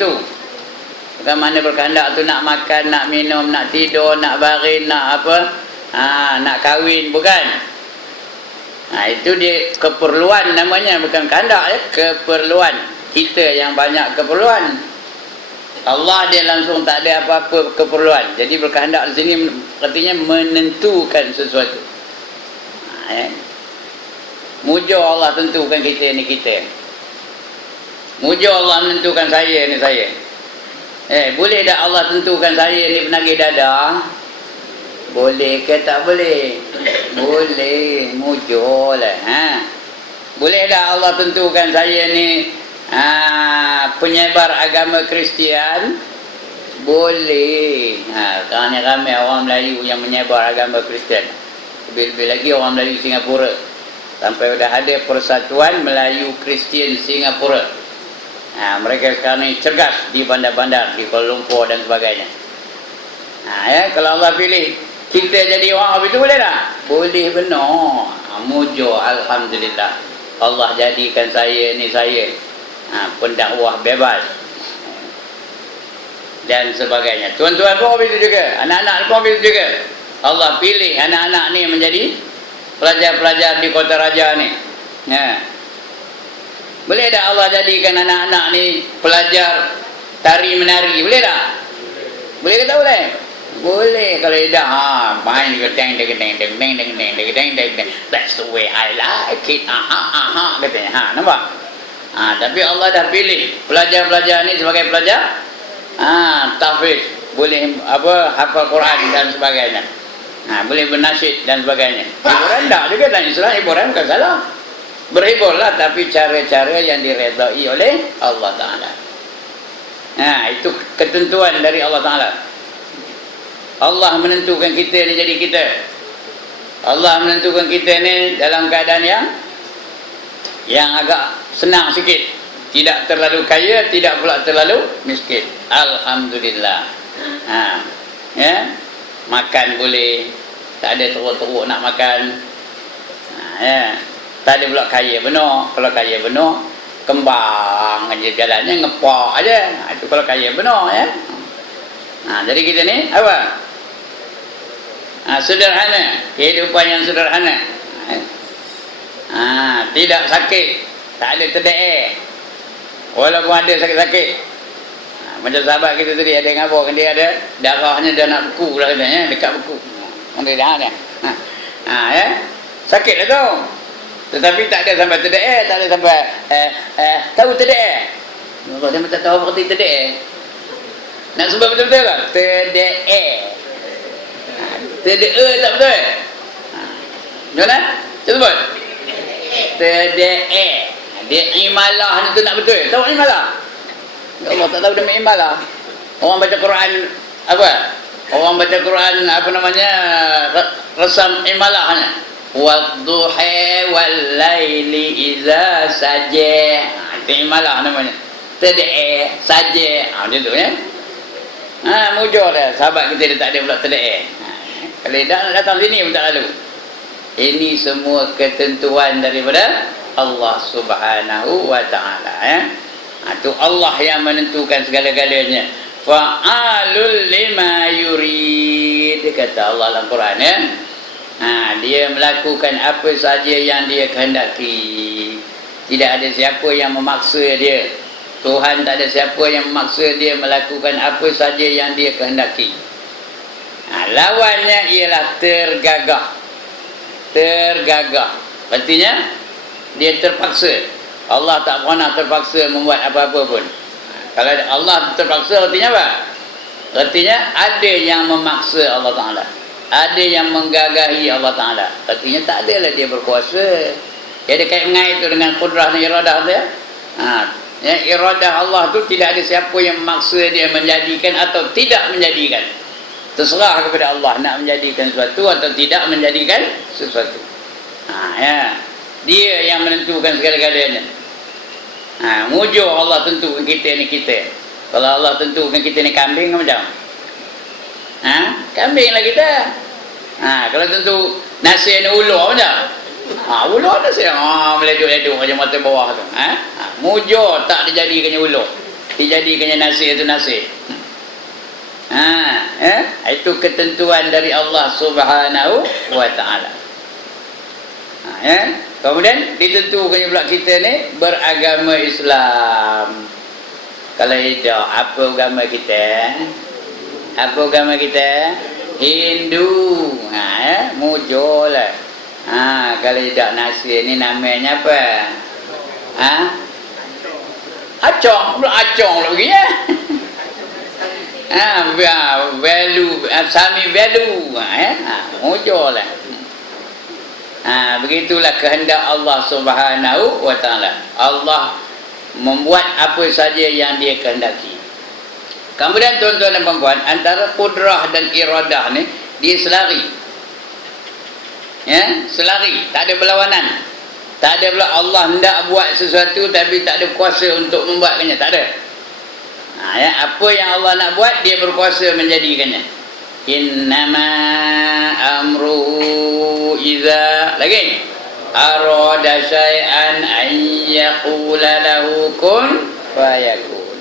itu. Bukan mana berkehendak tu nak makan, nak minum, nak tidur, nak baring, nak apa, nak kahwin, bukan. Itu dia keperluan namanya, bukan kehendak ya, keperluan. Kita yang banyak keperluan. Allah dia langsung tak ada apa-apa keperluan. Jadi berkehendak di sini artinya menentukan sesuatu. Mujur Allah tentukan kita ni kita. Mujur Allah menentukan saya ni saya. Boleh tak Allah tentukan saya ni penagih dada? Boleh ke tak boleh? Boleh, mujur lah. Boleh tak Allah tentukan saya ni penyebar agama Kristian? Boleh. Kerana ramai orang Melayu yang menyebar agama Kristian. Lebih-lebih lagi orang Melayu Singapura. Sampai dah ada Persatuan Melayu Kristian Singapura. Mereka sekarang ni cergas di bandar-bandar di Kuala Lumpur dan sebagainya. Kalau Allah pilih kita jadi orang itu boleh tak? Boleh benar. Mujur, alhamdulillah. Allah jadikan saya ni saya pendakwah bebas dan sebagainya. Tuan-tuan pun begitu juga, anak-anak pun begitu juga. Allah pilih anak-anak ni menjadi pelajar-pelajar di Kota Raja ni. Boleh tak Allah jadikan anak-anak ni pelajar tari menari? Boleh tak? Boleh ke tak boleh? Boleh. Kalau dia dah main gedeng deng deng deng deng deng deng deng deng deng, that's the way I like it. Katanya. Nampak? Tapi Allah dah pilih pelajar-pelajar ni sebagai pelajar tahfiz, boleh hafal Quran dan sebagainya. Boleh bernasyid dan sebagainya. Hiburan tak juga dalam Islam, hiburan bukan salah. Berhiburlah, tapi cara-cara yang diredai oleh Allah Ta'ala. Itu ketentuan dari Allah Ta'ala. Allah menentukan kita ni jadi kita. Allah menentukan kita ni dalam keadaan yang agak senang sikit. Tidak terlalu kaya, tidak pula terlalu miskin. Alhamdulillah. Makan boleh, tak ada teruk-teruk nak makan. Tak ada pula kaya benar. Kalau kaya benar, kembang aja jalannya, ngepak aja. Itu kalau kaya benar ya. Jadi kita ni apa? Sederhana, kehidupan yang sederhana. Tidak sakit, tak ada terdaik. Walaupun ada sakit-sakit. Macam sahabat kita tadi ada ngabur, dia ada darahnya dah nak beku lah katanya, dekat beku. Dia dah ada. Sakit lah tu. Tetapi tak ada sampai terdaik, tak ada sampai tahu terdaik. Kalau dia tak tahu berarti terdaik. Nak sebut betul-betul tak? Terdaik. Terdaik tak betul? Macam mana? Cuba sebut. Terdaik. Dia imalah ni tu nak betul. Tahu imalah? Ya Allah, tak tahu dia imalah. Orang baca Quran apa? Orang baca Quran apa namanya? Resam imalahnya. Wadduha wal laili iza saja. Itu imalah namanya. Terdaik saja. Macam tu ya. Mujur dah. Sahabat kita dia tak ada pula terdaik. Kalau dia nak datang sini pun tak lalu. Ini semua ketentuan daripada Allah Subhanahu wa ta'ala ya. Itu Allah yang menentukan segala-galanya. Fa'alul lima yurid, kata Allah dalam Quran ya. Dia melakukan apa saja yang dia kehendaki. Tidak ada siapa yang memaksa dia. Tuhan tak ada siapa yang memaksa dia melakukan apa saja yang dia kehendaki. Lawannya ialah tergagah. Tergagah artinya dia terpaksa. Allah tak pernah terpaksa membuat apa-apa pun. Kalau Allah terpaksa artinya apa? Artinya ada yang memaksa Allah Ta'ala, ada yang menggagahi Allah Ta'ala. Artinya tak adalah dia berkuasa. Dia ada kait mengai itu dengan kudrah dan iradah tu ya. Iradah Allah tu tidak ada siapa yang memaksa dia menjadikan atau tidak menjadikan. Terserah kepada Allah nak menjadikan sesuatu atau tidak menjadikan sesuatu. Dia yang menentukan segala-galanya. Mujur Allah tentukan kita ni kita. Kalau Allah tentukan kita ni kambing macam kambinglah kita. Kalau tentu nasi ni ulur macam ulur nasi meleduk-leduk macam mata bawah tu. Mujur tak dijadikannya ulur. dijadikannya nasi itu nasi. Itu ketentuan dari Allah Subhanahu wa taala. Kemudian ditentukan pula kita ni beragama Islam. Kalau tidak, apa agama kita? Apa agama kita? Hindu. Mujur lah. Kalau tidak nasi ni namanya apa? Acong, pula acong lagi ya. Value, sami value. Mujur lah. Begitulah kehendak Allah Subhanahu wa taala. Allah membuat apa saja yang dia kehendaki. Kemudian tuan-tuan dan puan-puan, antara kudrah dan iradah ni dia selari. Selari, tak ada berlawanan. Tak ada pula Allah hendak buat sesuatu tapi tak ada kuasa untuk membuatkannya, tak ada. Apa yang Allah nak buat, dia berkuasa menjadikannya. Innama amruhu iza lagi arada syai'an an yaqula lahu kun fayakun.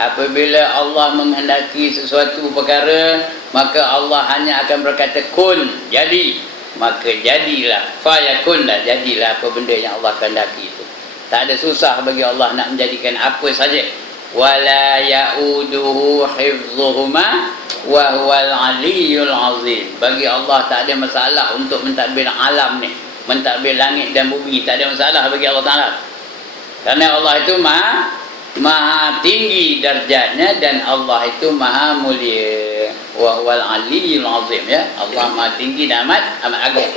Apabila Allah menghendaki sesuatu perkara, maka Allah hanya akan berkata kun, jadi, maka jadilah, fayakunlah, jadilah apa benda yang Allah kehendaki itu. Tak ada susah bagi Allah nak menjadikan apa saja. Wala ya'uduhu hifdhuhuma wa huwal aliyyul azim. Bagi Allah tak ada masalah untuk mentadbir alam ni, mentadbir langit dan bumi, tak ada masalah bagi Allah Taala. Kerana Allah itu maha tinggi darjatnya dan Allah itu maha mulia. Wa huwal aliyyul azim, ya. Allah maha tinggi dan amat agung.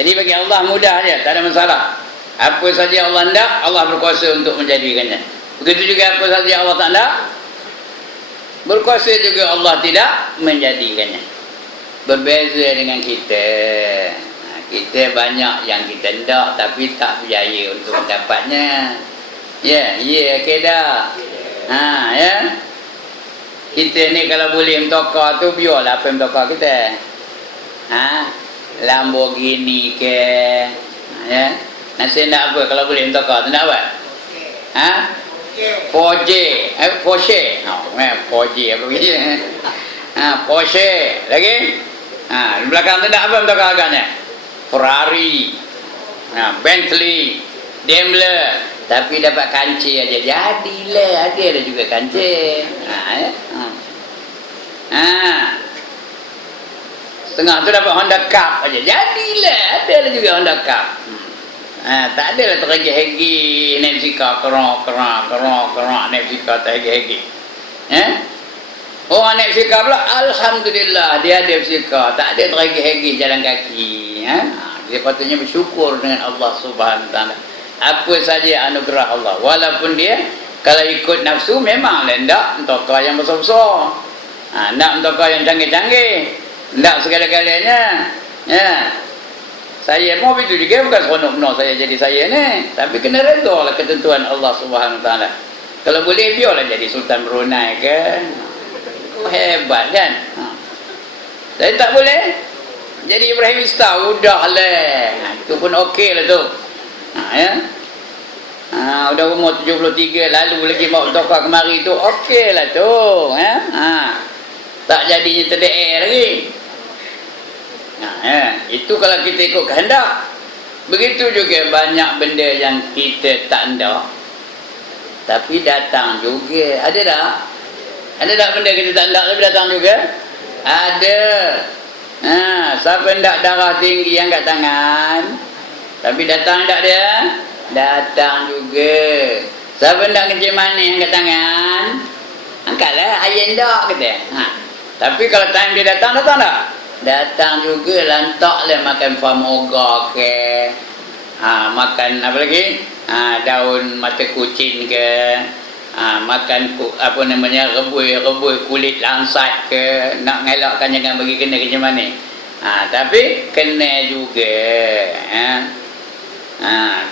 Jadi bagi Allah mudah je, tak ada masalah. Apa saja Allah hendak, Allah berkuasa untuk menjadikannya. Begitu juga apa saja Allah tak hendak, berkuasa juga Allah tidak menjadikannya. Berbeza dengan kita. Kita banyak yang kita hendak tapi tak berjaya untuk mendapatnya. Okey dah. Ya. Kita ni kalau boleh mentokar tu, biarlah apa mentokar kita. Lamborghini ke. Ya. Nasi nak apa kalau boleh mentokar tu nak apa? 4J, Porsche. 4J apa begitu? Porsche lagi. Di belakang tu nak apa mentokar agaknya? Ferrari, Bentley, Daimler. Tapi dapat kancing aja, jadilah. Ada juga kancing. Setengah tu dapat Honda Cup aja, jadilah. Ada juga Honda Cup. Tak adalah terhegi-hegi naik bisikal, kerok naik bisikal terhegi-hegi. Orang naik bisikal pula, alhamdulillah dia ada bisikal, tak ada terhegi-hegi jalan kaki. Dia patutnya bersyukur dengan Allah Subhanahu wa taala. Apa saja anugerah Allah, walaupun dia kalau ikut nafsu memanglah ndak mentokar yang besar-besar, nak mentokar yang canggih-canggih, ndak segala-galanya. Saya mau itu juga bukan seronok benar saya jadi saya ni, tapi kena redha lah ketentuan Allah Subhanahu wa taala. Kalau boleh biarlah jadi Sultan Brunei ke. Hebat kan? Saya tak boleh jadi Ibrahim Star, udahlah. Itu pun okeylah tu. Udah umur 73 lalu lagi mau bertokar kemari tu, okeylah tu. Tak jadinya terdeer lagi. Itu kalau kita ikut kehendak. Begitu juga banyak benda yang kita tak hendak tapi datang juga. Ada tak? Ada tak benda kita tak hendak tapi datang juga? Ada. Siapa hendak darah tinggi angkat tangan, tapi datang tak dia? Datang juga. Siapa hendak kencing manis angkat tangan? Angkatlah, ayah hendak kata. Tapi kalau time dia datang tak? Datang juga. Lantaklah makan famoga ke, makan apa lagi, daun mata kucing ke, makan apa namanya, rebus kulit langsat ke. Nak ngelakkan jangan bagi kena kencing manis. Tapi kena juga.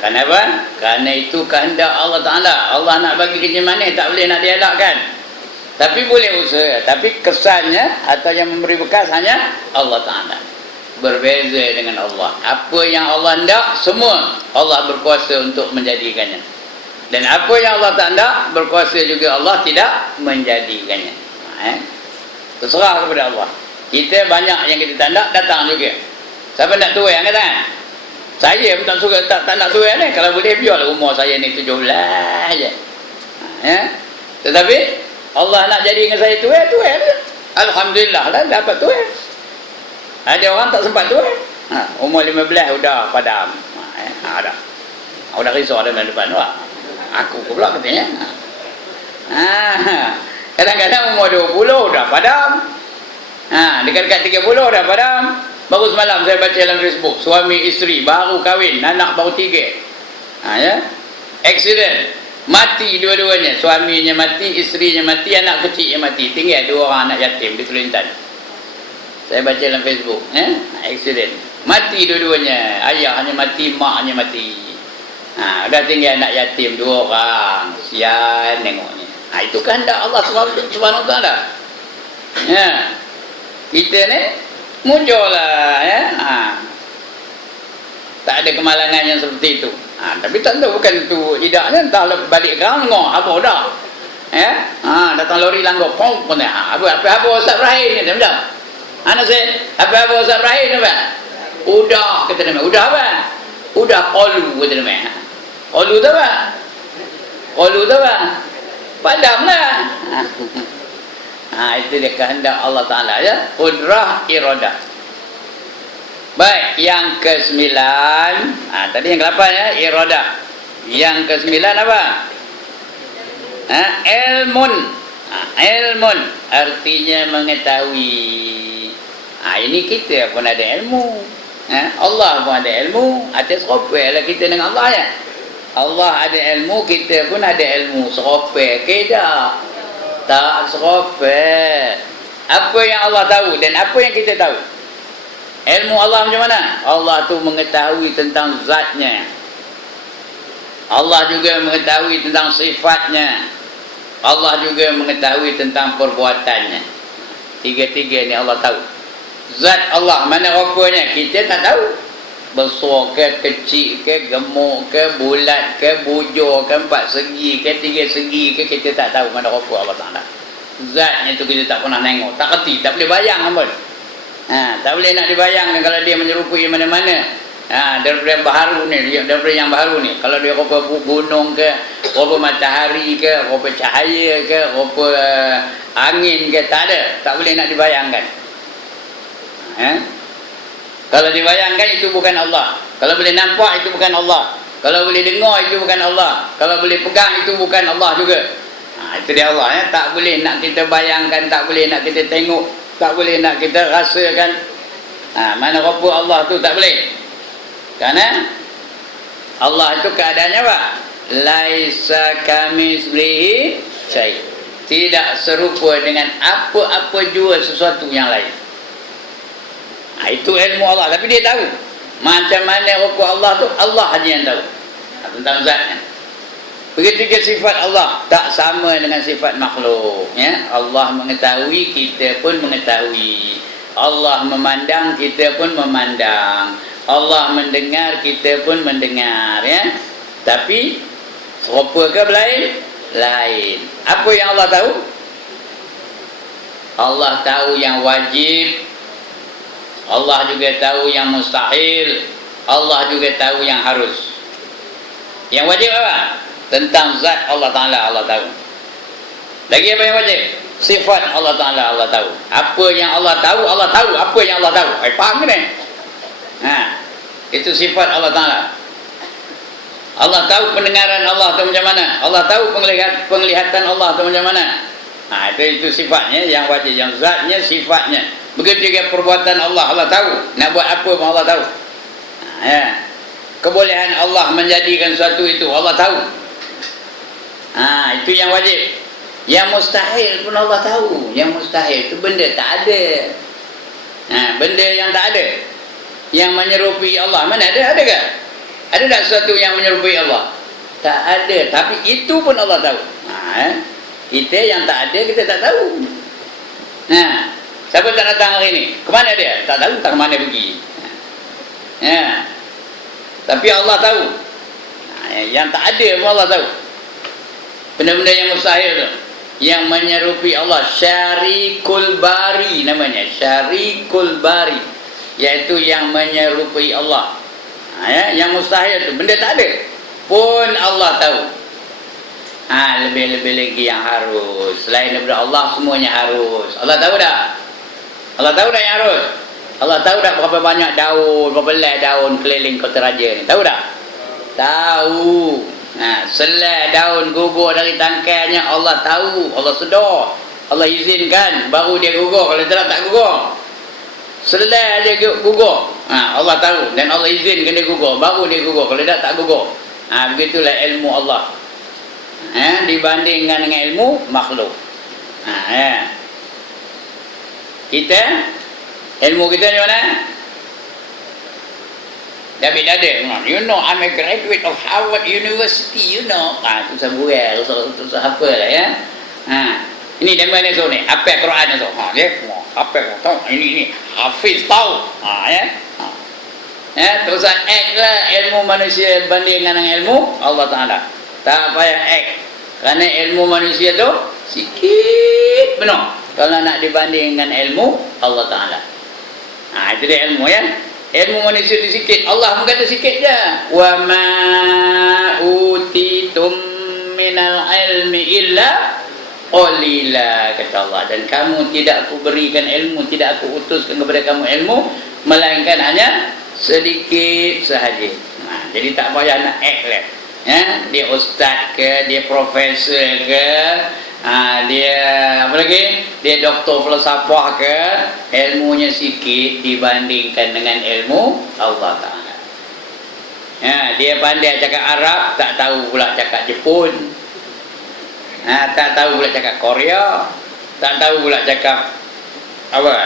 Kenapa? Kerana itu kehendak Allah Ta'ala. Allah nak bagi kencing manis, tak boleh nak dielakkan. Tapi boleh usaha. Tapi kesannya atau yang memberi bekas hanya Allah Ta'ala. Berbeza dengan Allah. Apa yang Allah hendak, semua Allah berkuasa untuk menjadikannya. Dan apa yang Allah tak nak, berkuasa juga Allah tidak menjadikannya. Terserah kepada Allah. Kita banyak yang kita tak nak, datang juga. Siapa nak tuai angkat tangan? Saya pun tak suka, tak nak tuai ni. Kalau boleh biarlah umur saya ni 17 je. Tetapi Allah nak jadikan saya tuai je. Alhamdulillah lah dapat tuai. Ada orang tak sempat tuai. Umur 15 udah padam. Ada. Udah risau ada depan wah. Aku pula katanya. Kadang-kadang umur 20 dah padam. Dekat-dekat 30 dah padam. Baru semalam saya baca dalam Facebook, suami isteri baru kahwin, anak baru 3. Ya. Accident. Mati dua-duanya. Suaminya mati, isterinya mati, anak kecilnya mati. Tinggal 2 orang anak yatim di Kelantan. Saya baca dalam Facebook, accident. Mati dua-duanya. Ayahnya mati, maknya mati. Dah tinggal anak yatim 2 orang. Sian tengoknya. Itu kehendak Allah Subhanahu Wa Taala. Ya. Kita ni muncullah ya. Tak ada kemalangan yang seperti itu. Tapi tak tahu bukan itu idaknya, entah balik kerang ngok apa dah. Ya. Datang lori langgar pom pun apa Ustaz Ibrahim ni macam. Anak saya apa Ustaz Ibrahim ni Pak? Udah kata nama. Udah apa? Udah qalu kata nama. Qalu tu apa? Qalu tu apa? Padamlah. Itu dia kehendak Allah Ta'ala ya. Qudrah iradah. Baik, yang ke-9. Tadi yang ke-8 ya, iradah. Yang ke-9 apa? Ilmun. Ilmun artinya mengetahui. Ini kita pun ada ilmu. Allah pun ada ilmu. Atas serupa lah kita dengan Allah ya. Allah ada ilmu, kita pun ada ilmu. Serupa ke dah? Tak serupa. Apa yang Allah tahu dan apa yang kita tahu? Ilmu Allah macam mana? Allah tu mengetahui tentang zatnya. Allah juga mengetahui tentang sifatnya. Allah juga mengetahui tentang perbuatannya. Tiga-tiga ni Allah tahu. Zat Allah mana rupanya kita tak tahu. Besar ke, kecil ke, gemuk ke, bulat ke, bujur ke, 4 segi ke, 3 segi ke, kita tak tahu mana rupa Allah Ta'ala. Zatnya tu kita tak pernah tengok, tak kerti, tak boleh bayang pun. Tak boleh nak dibayangkan kalau dia menyerupai mana-mana. Daripada baharu ni, daripada yang baharu ni, kalau dia rupa gunung ke, rupa matahari ke, rupa cahaya ke, rupa angin ke, tak ada, tak boleh nak dibayangkan. Kalau dibayangkan itu bukan Allah. Kalau boleh nampak itu bukan Allah. Kalau boleh dengar itu bukan Allah. Kalau boleh pegang itu bukan Allah juga. Itu dia Allah ya. Tak boleh nak kita bayangkan, tak boleh nak kita tengok, tak boleh nak kita rasakan. Mana rupa Allah tu tak boleh. Kerana Allah itu keadaannya apa? Laisa kamitslihi syai'. Tidak serupa dengan apa-apa jua sesuatu yang lain. Itu ilmu Allah, tapi dia tahu macam mana rupa Allah tu, Allah saja yang tahu tentang zatnya. Begitu juga sifat Allah tak sama dengan sifat makhluk ya. Allah mengetahui, kita pun mengetahui. Allah memandang, kita pun memandang. Allah mendengar, kita pun mendengar ya. Tapi serupa ke lain? Lain. Apa yang Allah tahu? Allah tahu yang wajib. Allah juga tahu yang mustahil. Allah juga tahu yang harus. Yang wajib apa? Tentang zat Allah Ta'ala Allah tahu. Lagi apa yang wajib? Sifat Allah Ta'ala Allah tahu. Apa yang Allah tahu, Allah tahu. Apa yang Allah tahu? Faham ke ni? Itu sifat Allah Ta'ala. Allah tahu pendengaran Allah tu macam mana. Allah tahu penglihatan Allah tu macam mana. Itu sifatnya yang wajib. Yang zatnya, sifatnya. Begitu juga perbuatan Allah, Allah tahu. Nak buat apa pun Allah tahu. Kebolehan Allah menjadikan sesuatu itu, Allah tahu. Itu yang wajib. Yang mustahil pun Allah tahu. Yang mustahil itu benda tak ada. Benda yang tak ada. Yang menyerupai Allah, mana ada? Ada ke? Ada tak sesuatu yang menyerupai Allah? Tak ada. Tapi itu pun Allah tahu. Kita yang tak ada, kita tak tahu. Siapa tak datang hari ni? Kemana dia? Tak tahu, tak kemana pergi. Tapi Allah tahu. Yang tak ada pun Allah tahu. Benda-benda yang mustahil tu, yang menyerupai Allah, syarikul bari namanya, syarikul bari, iaitu yang menyerupai Allah. Yang mustahil tu benda tak ada pun Allah tahu. Lebih-lebih lagi yang harus, selain daripada Allah semuanya harus. Allah tahu tak? Allah tahu tak yang harus? Allah tahu tak berapa banyak daun, berapa helai daun keliling kota raja ni? Tahu tak? Tahu. Selai daun gugur dari tangkainya Allah tahu, Allah sedar, Allah izinkan baru dia gugur. Kalau tak gugur. Selai dia gugur, Allah tahu dan Allah izinkan dia gugur, baru dia gugur. Kalau tak gugur. Begitulah ilmu Allah. Dibandingkan dengan ilmu makhluk. Kita, ilmu kita di mana? David ada. You know, I'm a graduate of Harvard University, you know. Tu sabuai, susah apa lah ya. Ini dari mana tu ni? Apa Quran tu? Dia apa tahu? Ini hafiz tahu. Tak usah act lah ilmu manusia bandingkan dengan ilmu Allah Ta'ala. Tak payah act. Kerana ilmu manusia tu sikit benar kalau nak dibandingkan ilmu Allah Ta'ala. Itu dia ilmu ya. Ilmu manusia tu sikit. Allah pun kata sikit je. Wa ma utitum minal ilmi illa qalila, kata Allah. Dan kamu tidak aku berikan ilmu, tidak aku utuskan kepada kamu ilmu, melainkan hanya sedikit sahaja. Jadi tak payah nak act lah. Dia ustaz ke, dia profesor ke, dia apa lagi? Dia doktor falsafah ke, ilmunya sikit dibandingkan dengan ilmu Allah Ta'ala. Dia pandai cakap Arab, tak tahu pula cakap Jepun. Tak tahu pula cakap Korea, tak tahu pula cakap apa?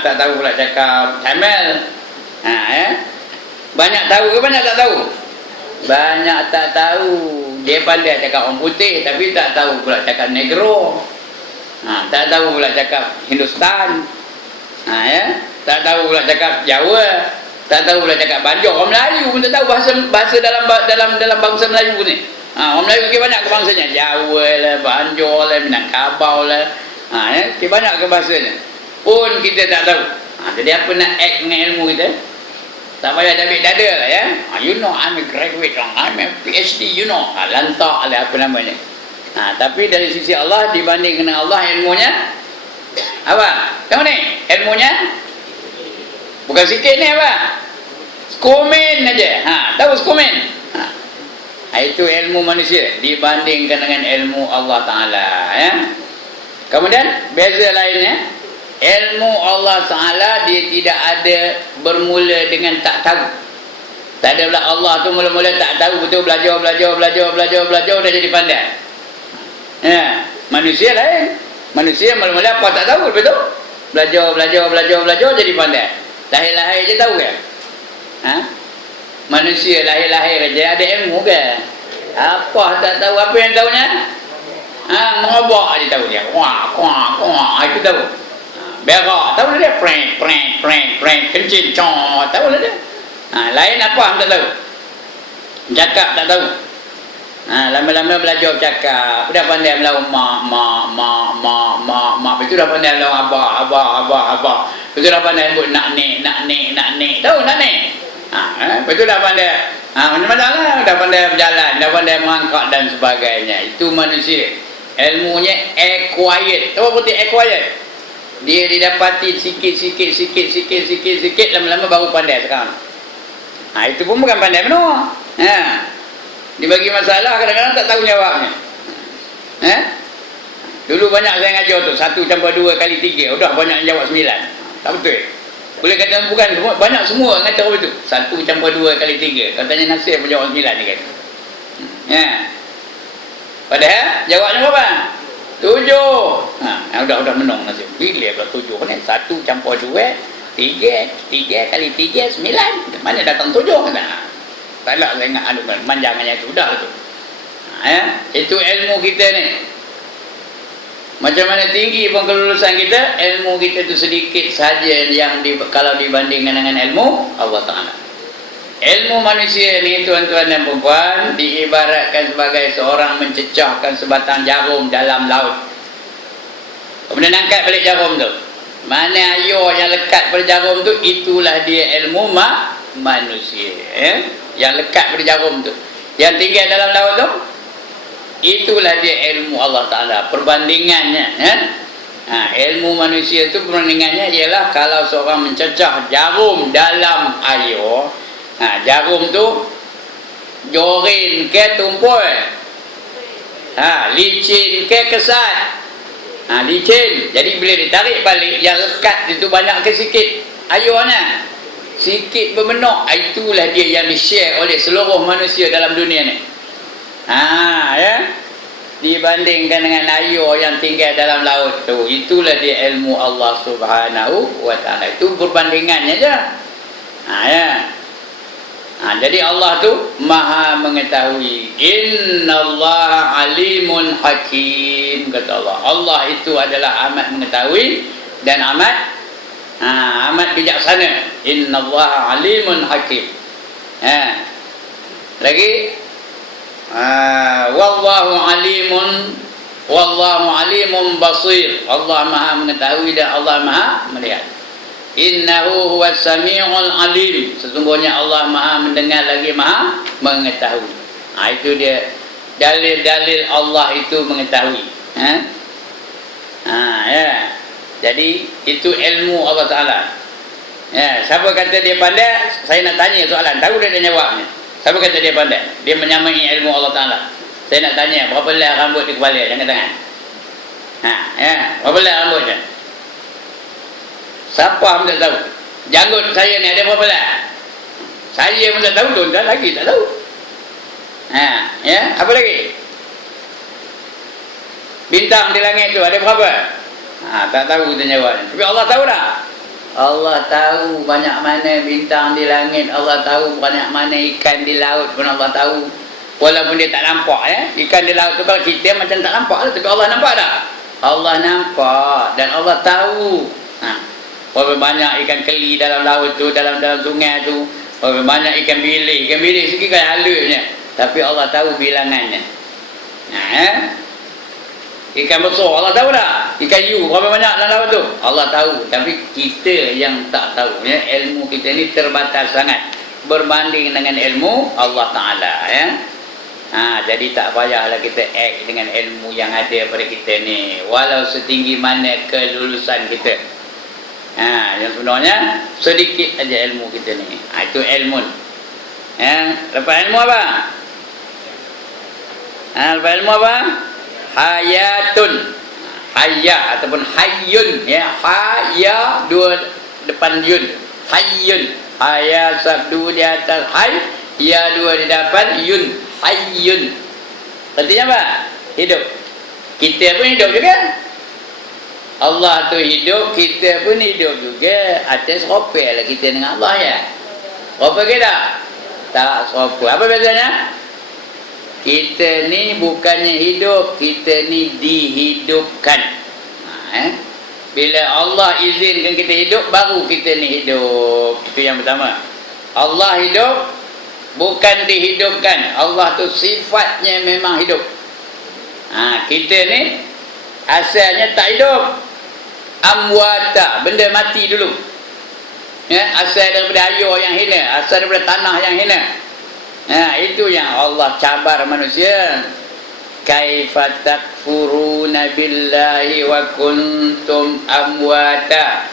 Tak tahu pula cakap Tamil. Banyak tahu ke banyak tak tahu? Banyak tak tahu. Dia pandai cakap orang putih tapi tak tahu pula cakap Negro. Tak tahu pula cakap Hindustan. Tak tahu pula cakap Jawa, tak tahu pula cakap Banjar. Orang Melayu pun tak tahu bahasa dalam bangsa Melayu ni. Orang Melayu ke banyak ke bangsanya, Jawa lah, Banjar lah, Minangkabau lah. Ke banyak ke bahasanya. Pun kita tak tahu. Jadi apa nak act dengan ilmu kita? Tak payah David dada lah ya. You know, I'm a graduate, I'm a PhD, you know. Lantak lah apa namanya. Tapi dari sisi Allah, dibanding dengan Allah ilmunya apa? Tahu ni? Ilmunya bukan sikit ni apa? Skomen aja. Tahu skomen? Itu ilmu manusia dibandingkan dengan ilmu Allah Ta'ala ya. Kemudian beza lainnya, ilmu Allah Ta'ala dia tidak ada bermula dengan tak tahu. Tak ada pula Allah tu mula-mula tak tahu, betul belajar dah jadi pandai. Manusia lain. Manusia mula-mula apa tak tahu, betul? Belajar jadi pandai. Lahir-lahir je tahu kan? Manusia lahir-lahir je ada ilmu ke? Apa tak tahu, apa yang tahunya? Mengobak dia tahu dia. Itu tahu. Berak, tahu lah dia. Preng, kencing, cong, tahu lah dia. Lain apa tak tahu? Cakap tak tahu. Lama-lama belajar cakap, dah pandai melawan mak, itu dah pandai melawan abah, itu dah pandai sebut nak nek, tahu nak nek? Itu dah pandai, macam-macam lah, dah pandai berjalan, dah pandai merangkak dan sebagainya. Itu manusia, ilmunya acquired. Apa berarti acquired? Dia didapati sikit, lama-lama baru pandai sekarang. Itu pun bukan pandai benar. Dibagi masalah kadang-kadang tak tahu jawabnya. Dulu banyak saya ngajar tu 1+2 kali 3, udah banyak yang jawab 9. Tak betul. Boleh kata bukan semua, banyak semua kata apa tu 1+2 kali 3. Katanya Nasir pun jawab 9 dia kata. Padahal jawabnya berapa? 7. Udah menang Nasir. Bila pula 7 kan? 1+2 3 kali 3 9. Mana datang 7 kata. Tak nak saya ingat manjangannya tu dah tu. Itu ilmu kita ni. Macam mana tinggi pun kelulusan kita, ilmu kita tu sedikit saja yang kalau dibandingkan dengan ilmu Allah Ta'ala. ilmu manusia ni tuan-tuan dan puan diibaratkan sebagai seorang mencecahkan sebatang jarum dalam laut. Kemudian angkat balik jarum tu. Mana air yang lekat pada jarum tu, itulah dia ilmu manusia. Yang lekat pada jarum tu. Yang tinggal dalam laut tu, itulah dia ilmu Allah Ta'ala. Perbandingannya. Ilmu manusia tu perbandingannya ialah kalau seorang mencecah jarum dalam air, jarum tu jorin ke tumpul, licin ke kesat, licin. Jadi bila ditarik balik, yang lekat itu banyak ke sikit airnya, sikit bermenuk. Itulah dia yang di-share oleh seluruh manusia dalam dunia ni. Dibandingkan dengan air yang tinggal dalam laut tu, itulah dia ilmu Allah Subhanahu wa Ta'ala. Itu perbandingannya je. Jadi Allah tu maha mengetahui. Innallaha alimun hakim, kata Allah. Allah itu adalah amat mengetahui dan amat bijaksana. Innallaha alimun hakim. Lagi wallahu alimun basir. Allah maha mengetahui dan Allah maha melihat. Innahu huwas sami'ul alim. Sesungguhnya Allah maha mendengar lagi maha mengetahui. Itu dia dalil-dalil Allah itu mengetahui. Jadi itu ilmu Allah Ta'ala. Siapa kata dia pandai, saya nak tanya soalan, tahu dia jawabnya. Siapa kata dia pandai? Dia menyamai ilmu Allah Ta'ala. Saya nak tanya, berapa helai rambut di kepala? Jangan tangan. Berapa helai rambutnya? Siapa pun tak tahu. Janggut saya ni ada berapa helai? Saya pun tak tahu, tuan-tuan lagi tak tahu. Apa lagi? Bintang di langit tu ada berapa? Tak tahu kita jawab. Tapi Allah tahu dah. Allah tahu banyak mana bintang di langit. Allah tahu banyak mana ikan di laut pun Allah tahu. Walaupun dia tak nampak. Ikan di laut tu kalau kita macam tak nampak lah. Tapi Allah nampak tak? Allah nampak. Dan Allah tahu. Berapa banyak ikan keli dalam laut tu, dalam sungai tu. Berapa banyak ikan bilik. Ikan bilik sikit kan halusnya. Tapi Allah tahu bilangannya. Ikan besar Allah tahu tak? Ikan hiu berapa banyak dalam laut tu? Allah tahu. Tapi kita yang tak tahu. Ilmu kita ni terbatas sangat berbanding dengan ilmu Allah Ta'ala. Jadi tak payahlah kita act dengan ilmu yang ada pada kita ni, walau setinggi mana kelulusan kita. Yang sebenarnya sedikit aja ilmu kita ni. Itu ilmu. Lepas ilmu apa? Lepas ilmu apa? Hayatun. Hayat ataupun hayyun. Haya dua depan yun. Hayyun. Haya sabdu di atas hay. Ya dua di depan yun. Hayyun. Artinya apa? Hidup. Kita pun hidup juga. Allah tu hidup, kita pun hidup juga. Atas seropel lah kita dengan Allah ya. Seropel ke tak? Tak seropel. Apa bezanya? Kita ni bukannya hidup, kita ni dihidupkan. Bila Allah izinkan kita hidup, baru kita ni hidup. Itu yang pertama. Allah hidup, bukan dihidupkan. Allah tu sifatnya memang hidup. Kita ni asalnya tak hidup. Amwata, benda mati dulu. Asal daripada air yang hina, asal daripada tanah yang hina. Itu yang Allah cabar manusia. Kaifa takfuruna billahi wa kuntum amwata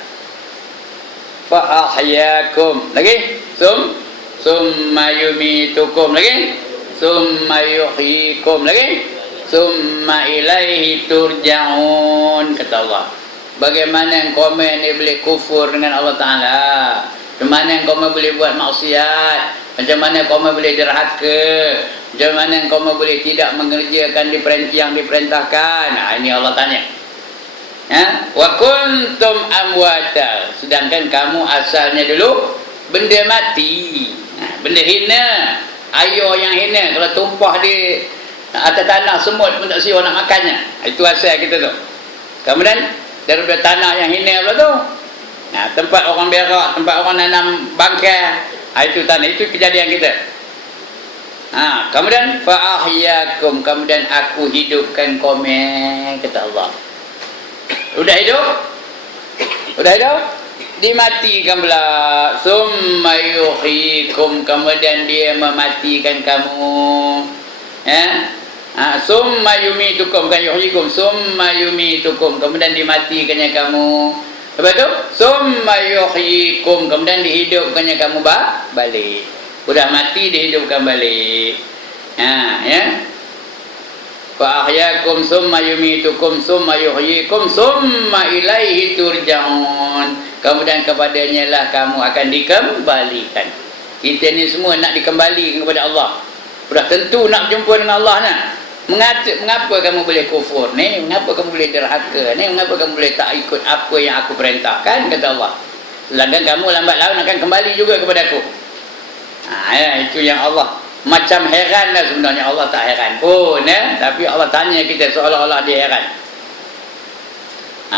fa ahyakum. Lagi? Summa yumitukum. Lagi? Summa yuhyikum. Lagi? Summa ilaihi turja'un. Kata Allah. Bagaimana engkau ni boleh kufur dengan Allah Ta'ala? Macam mana engkau boleh buat maksiat? Macam mana engkau boleh derhaka? Macam mana engkau boleh tidak mengerjakan yang diperintahkan? Ini Allah tanya. Wa kuntum amwata. Sedangkan kamu asalnya dulu benda mati, benda hina, air yang hina. Kalau tumpah di atas tanah, semut pun tak siapa nak makannya. Itu asal kita tu. Kemudian daripada tanah yang hina pula tu, tempat orang berak, tempat orang nanam bangkai, Itu tanda, itu kejadian kita. Kemudian fa'ahyakum, kemudian aku hidupkan komen, kata Allah. Udah hidup? Dimatikan pula. Summa yuhyikum, kemudian dia mematikan kamu. Summa yumitukum, bukan yuhyikum. Summa yumitukum, kemudian dimatikannya kamu. Lepas tu summa yuhyikum, kemudian dihidupkannya kamu balik. Udah mati dihidupkan balik. Fa ahyakum summa yumitukum summa yuhyikum summa ilaihi turja'un. Kemudian kepadanya lah kamu akan dikembalikan. Kita ni semua nak dikembalikan kepada Allah. Sudah tentu nak jumpa dengan Allah nak. Mengapa kamu boleh kufur ni? Mengapa kamu boleh derhaka ni? Mengapa kamu boleh tak ikut apa yang aku perintahkan? Kata Allah. Sedangkan kamu lambat laun akan kembali juga kepada aku. Itu yang Allah macam heran lah sebenarnya. Allah tak heran pun tapi Allah tanya kita seolah-olah dia heran.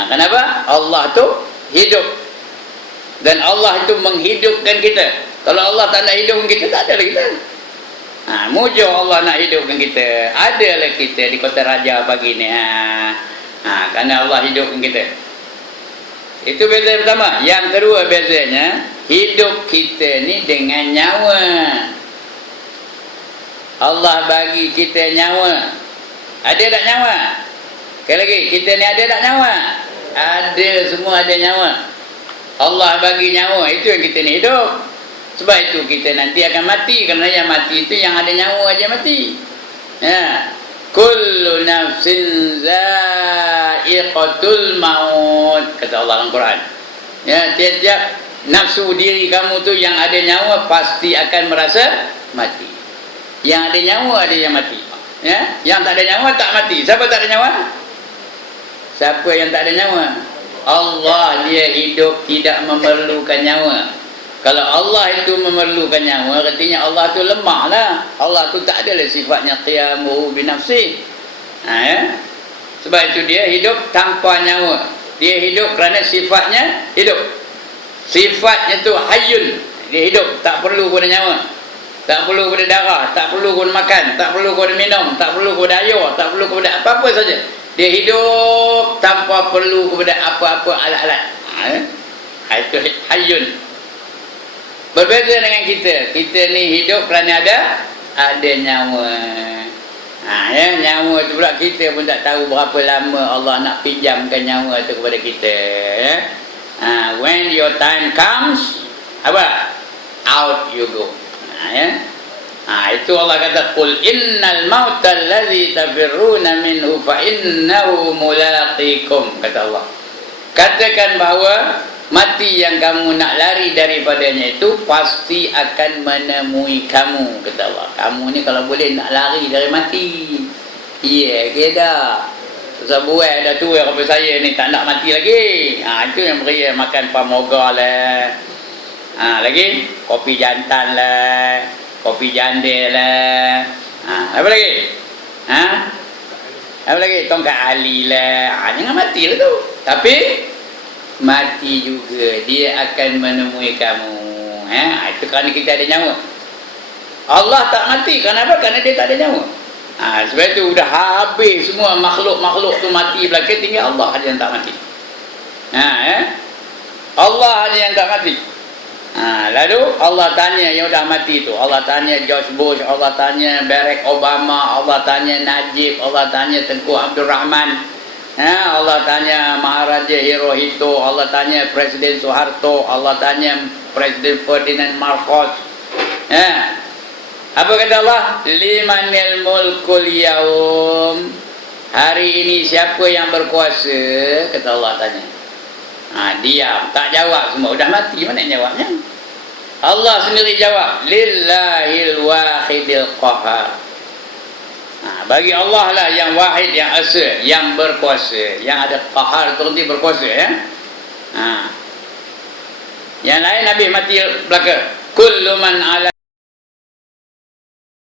Kenapa? Allah tu hidup dan Allah itu menghidupkan kita. Kalau Allah tak nak hidupkan kita, tak ada lah kita. Mujur Allah nak hidupkan kita. Adalah kita di Kota Raja pagi ni. Kerana Allah hidupkan kita. Itu beza yang pertama. Yang kedua bezanya, hidup kita ni dengan nyawa. Allah bagi kita nyawa. Ada tak nyawa? Sekali lagi, kita ni ada tak nyawa? Ada, semua ada nyawa. Allah bagi nyawa, itu yang kita ni hidup. Sebab itu kita nanti akan mati. Kerana yang mati itu yang ada nyawa aja mati. Kullu nafsin za'iqatul maut, kata Allah dalam Quran. Tiap-tiap nafsu diri kamu tu yang ada nyawa pasti akan merasa mati. Yang ada nyawa ada yang mati. Yang tak ada nyawa tak mati. Siapa tak ada nyawa? Siapa yang tak ada nyawa? Allah, dia hidup tidak memerlukan nyawa. Kalau Allah itu memerlukan nyawa, artinya Allah tu lemah lah. Allah tu tak adalah sifatnya qiyamuhu binafsih. Sebab itu dia hidup tanpa nyawa. Dia hidup kerana sifatnya hidup. Sifatnya tu hayyun. Dia hidup, tak perlu guna nyawa. Tak perlu guna darah, tak perlu guna makan, tak perlu guna minum, tak perlu guna air, tak perlu guna apa-apa saja. Dia hidup tanpa perlu kepada apa-apa alat-alat. Itu hayyun. Berbeza dengan kita. Kita ni hidup kerana ada nyawa. Nyawa tu pula kita pun tak tahu berapa lama Allah nak pinjamkan nyawa tu kepada kita. When your time comes, apa? Out you go. Itu Allah kata, qul innal mauta allazi tafirruna minhu fa innahu mulaqikum, kata Allah. Katakan bahawa mati yang kamu nak lari daripadanya itu pasti akan menemui kamu, kata Allah. Kamu ni kalau boleh nak lari dari mati. Dah. Sebuah dah tua sampai saya ni tak nak mati lagi. Itu yang beri makan pamoga lah. Lagi kopi jantan lah, kopi jande lah. Apa lagi? Apa lagi? Tongkat ali lah. Jangan mati lah tu. Tapi mati juga, dia akan menemui kamu. Itu kerana kita ada nyawa. Allah tak mati, kenapa? Kerana dia tak ada nyawa. Sebab itu dah habis semua makhluk-makhluk tu mati belakang, tinggal Allah aja yang tak mati. Allah aja yang tak mati. Lalu Allah tanya yang dah mati tu. Allah tanya George Bush, Allah tanya Barack Obama, Allah tanya Najib, Allah tanya Tengku Abdul Rahman, Allah tanya Maharaja Hirohito, Allah tanya Presiden Soeharto, Allah tanya Presiden Ferdinand Marcos. Apa kata Allah? Limanil mulkul yaum. Hari ini siapa yang berkuasa? Kata Allah tanya. Diam, tak jawab semua. Udah mati, mana yang jawabnya? Allah sendiri jawab, lillahil wahidil qahar. Bagi Allah lah yang wahid, yang asa, yang berkuasa, yang ada qahar tu nanti berkuasa. Yang lain Nabi mati belaka. Kullu man ala